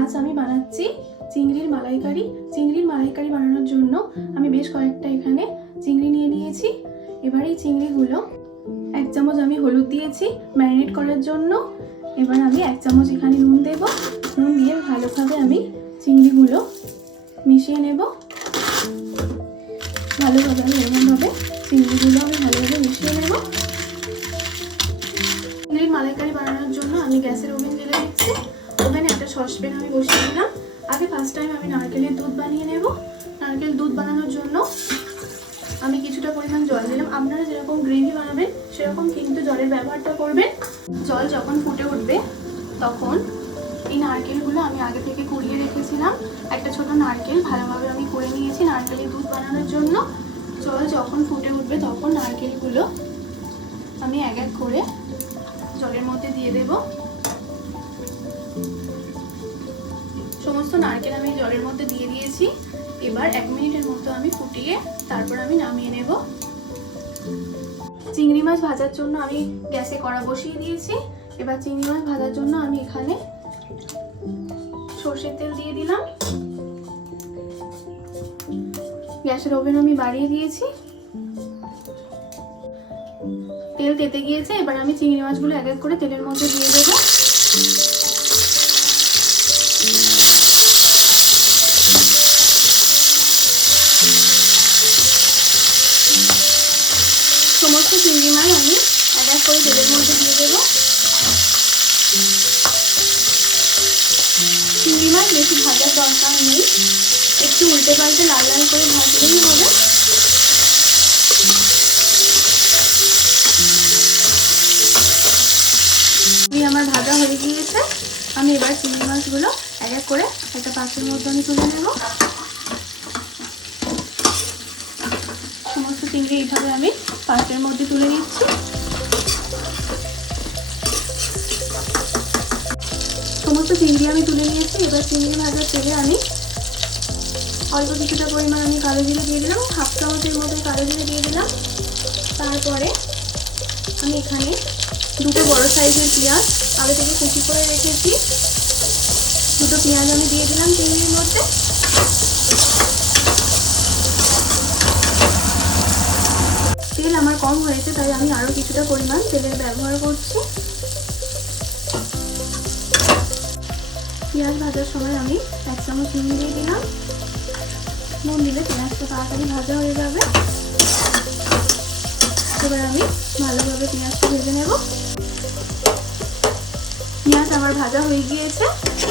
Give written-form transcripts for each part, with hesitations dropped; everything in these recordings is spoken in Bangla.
আজ আমি বানাচ্ছি চিংড়ির মালাইকারি। চিংড়ির মালাইকারি বানানোর জন্য আমি বেশ কয়েকটা এখানে চিংড়ি নিয়ে নিয়েছি। এবার এই চিংড়িগুলো 1 চামচ আমি হলুদ দিয়েছি ম্যারিনেট করার জন্য। এবার আমি 1 চামচ এখানে নুন দেব। নুন দিয়ে ভালোভাবে আমি চিংড়িগুলো মিশিয়ে নেব। ভালোভাবে আমি এরকমভাবে চিংড়িগুলো আমি ভালোভাবে মিশিয়ে নেব। চিংড়ির মালাইকারি বানানোর জন্য আমি গ্যাসের ওভেন জ্বেলে দিচ্ছি। ওভেনে একটা সসপ্যান আমি বসিয়ে দিলাম। আগে ফার্স্ট টাইম আমি নারকেলের দুধ বানিয়ে নেব। নারকেল দুধ বানানোর জন্য আমি কিছুটা পরিমাণ জল দিলাম। আপনারা যেরকম গ্রেভি বানাবেন সেরকম কিন্তু জলের ব্যবহারটা করবেন। জল যখন ফুটে উঠবে তখন এই নারকেলগুলো আমি আগে থেকে কুড়িয়ে রেখেছিলাম। একটা ছোট নারকেল ভালোভাবে আমি কুড়িয়ে নিয়েছি নারকেলের দুধ বানানোর জন্য। জল যখন ফুটে উঠবে তখন নারকেলগুলো আমি এক এক করে জলের মধ্যে দিয়ে দেব। সমস্ত নারকেল আমি জলের মধ্যে দিয়ে দিয়েছি। এবার 1 মিনিটের মতো আমি ফুটিয়ে তারপর আমি নামিয়ে নেব। চিংড়ি মাছ ভাজার জন্য আমি গ্যাসে কড়া বসিয়ে দিয়েছি। এবার চিংড়ি মাছ ভাজার জন্য আমি এখানে সরষের তেল দিয়ে দিলাম। গ্যাসের ওভেন আমি বাড়িয়ে দিয়েছি। তেল তেতে গিয়েছে। এবার আমি চিংড়ি মাছগুলো এক এক করে তেলের মধ্যে দিয়ে দেবো। সমস্ত চিংড়ি মাছ আমি এক এক করে তেলের মধ্যে দিয়ে দেবো। চিংড়ি মাছ বেশি ভাজার দরকার নেই, একটু উল্টে পাল্টে লাল লাল করে ভাজলেই হবে। আমার ভাজা হয়ে গিয়েছে। আমি এবার চিংড়ি মাছগুলো এক এক করে একটা পাত্রের মধ্যে আমি তুলে নেব। সমস্ত চিংড়ি এইভাবে আমি পাত্রের মধ্যে তুলে নিচ্ছি। সমস্ত চিংড়ি আমি তুলে নিয়েছি। এবার চিংড়ি ভাজার তেলে আমি অল্প কিছুটা পরিমাণ আমি কালো জিরে দিয়ে দিলাম। 1/2 চামচের মতো কালো জিরে দিয়ে দিলাম। তারপরে আমি এখানে 2টো বড় সাইজের পেঁয়াজ আগে থেকে কুচি করে রেখেছি। 2টো পেঁয়াজ আমি দিয়ে দিলাম চিংড়ির মধ্যে। তেল আমার কম হয়েছে তাই আমি আরও কিছুটা পরিমাণ তেলের ব্যবহার করছি। পেঁয়াজ ভাজার সময় আমি 1 চামচ নুন দিয়ে দিলাম। নুন দিলে পেঁয়াজটা তাড়াতাড়ি ভাজা হয়ে যাবে। এবার আমি ভালোভাবে পেঁয়াজটা ভেজে নেব। পেঁয়াজ আমার ভাজা হয়ে গিয়েছে।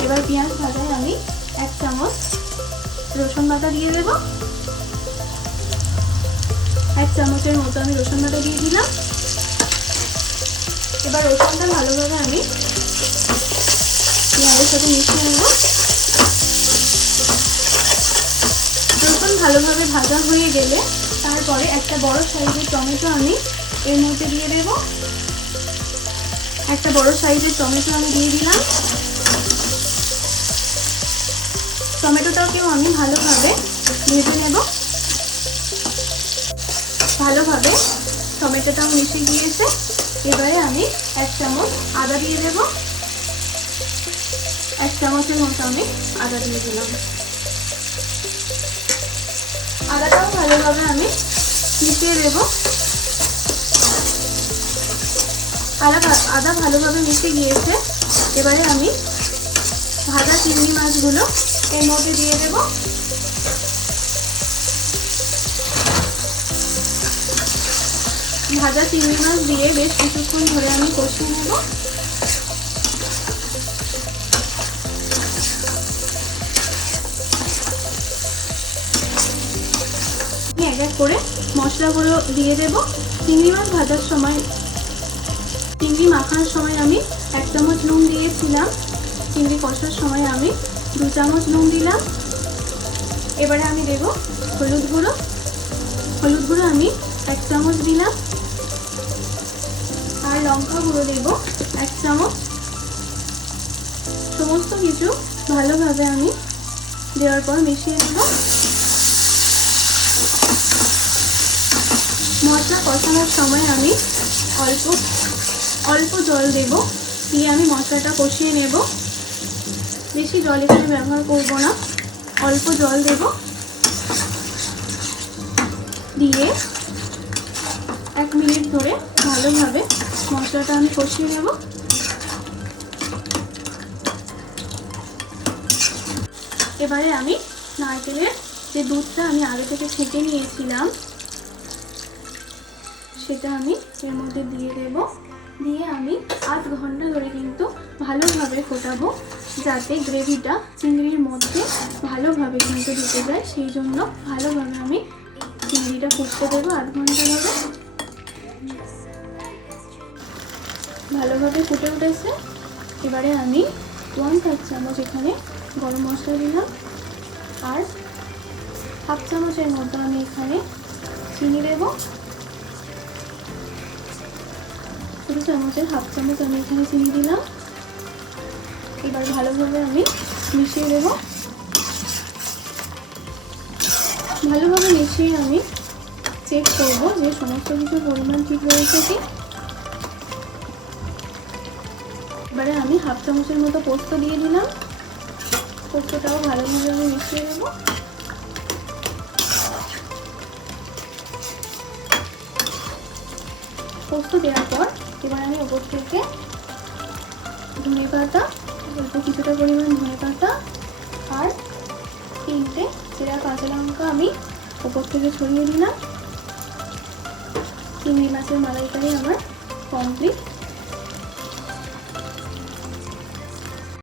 এবার পেঁয়াজ ভাজায় আমি 1 চামচ রসুন বাটা দিয়ে দেব। 1 চামচের মতো আমি রসুন বাটা দিয়ে দিলাম। এবার রসুনটা ভালোভাবে আমি পেঁয়াজের সাথে মিশিয়ে নেব। রসুন ভালোভাবে ভাজা হয়ে গেলে তারপরে একটা বড় সাইজের টমেটো আমি এর মধ্যে দিয়ে দেব। একটা বড় সাইজের টমেটো আমি দিয়ে দিলাম। টমেটোটাকেও আমি ভালোভাবে ভেজে নেব। ভালোভাবে টমেটোটাও মিশে গিয়েছে। এবারে আমি 1 চামচ আদা দিয়ে দেব। 1 চামচের মতো আমি আদা দিয়ে দিলাম। আদাটাও ভালোভাবে আমি মিশিয়ে দেব। আদা ভালোভাবে মিশে গিয়েছে। এবারে আমি ভাজা চিংড়ি মাছগুলো এর মধ্যে দিয়ে দেব। ভাজা চিংড়ি মাছ দিয়ে বেশ কিছুক্ষণ ধরে আমি কষিয়ে নেব। এক এক করে মশলাগুলো দিয়ে দেব। চিংড়ি মাছ ভাজার সময় চিংড়ি মাখানোর সময় আমি 1 চামচ নুন দিয়েছিলাম। চিংড়ি কষার সময় আমি 2 চামচ নুন দিলাম। এবারে আমি দেব হলুদ গুঁড়ো। হলুদ গুঁড়ো আমি 1 চামচ দিলাম। আর লঙ্কা গুঁড়ো দেব 1 চামচ। সমস্ত কিছু ভালোভাবে আমি দেওয়ার পর মিশিয়ে নেব। মশলা কষানোর সময় আমি অল্প জল দেব। দিয়ে আমি মশলাটা কষিয়ে নেব। বেশি জল এখানে ব্যবহার করব না, অল্প জল দেব, দিয়ে 1 মিনিট ধরে ভালোভাবে মশলাটা আমি কষিয়ে নেব। এবারে আমি নারকেলের যে দুধটা আমি আগে থেকে ছেঁকে নিয়েছিলাম সেটা আমি এর মধ্যে দিয়ে দেব। দিয়ে আমি আধ ঘন্টা ধরে কিন্তু ভালোভাবে ফোটাবো, যাতে গ্রেভিটা চিংড়ির মধ্যে ভালোভাবে কিন্তু ঢুকে যায়। সেই জন্য ভালোভাবে আমি চিংড়িটা ফুটতে দেবো আধ ঘন্টা ধরে। ভালোভাবে ফুটে উঠেছে। এবারে আমি 1/2 চামচ এখানে গরম মশলা দিলাম, আর 1/2 চামচের মতো আমি এখানে চিনি দেব। 2 চামচের 1/2 চামচ আমি এখানে চিনি দিলাম। এবার ভালোভাবে আমি মিশিয়ে দেব। ভালোভাবে মিশিয়ে আমি চেক করব যে সমস্ত কিছু পরিমাণ ঠিক রয়েছে কি। এবারে আমি 1/2 চামচের মতো পোস্ত দিয়ে দিলাম। পোস্তটাও ভালোভাবে আমি মিশিয়ে দেব। পোস্ত দেওয়ার পর এবার আমি ওপর থেকে ধনেপাতা, অল্প কিছুটা পরিমাণ ধনেপাতা আর 3টে চেরা কাঁচা লঙ্কা আমি ওপর থেকে ছড়িয়ে দিলাম। চিংড়ি মাছের মালাইকারি আমার কমপ্লিট।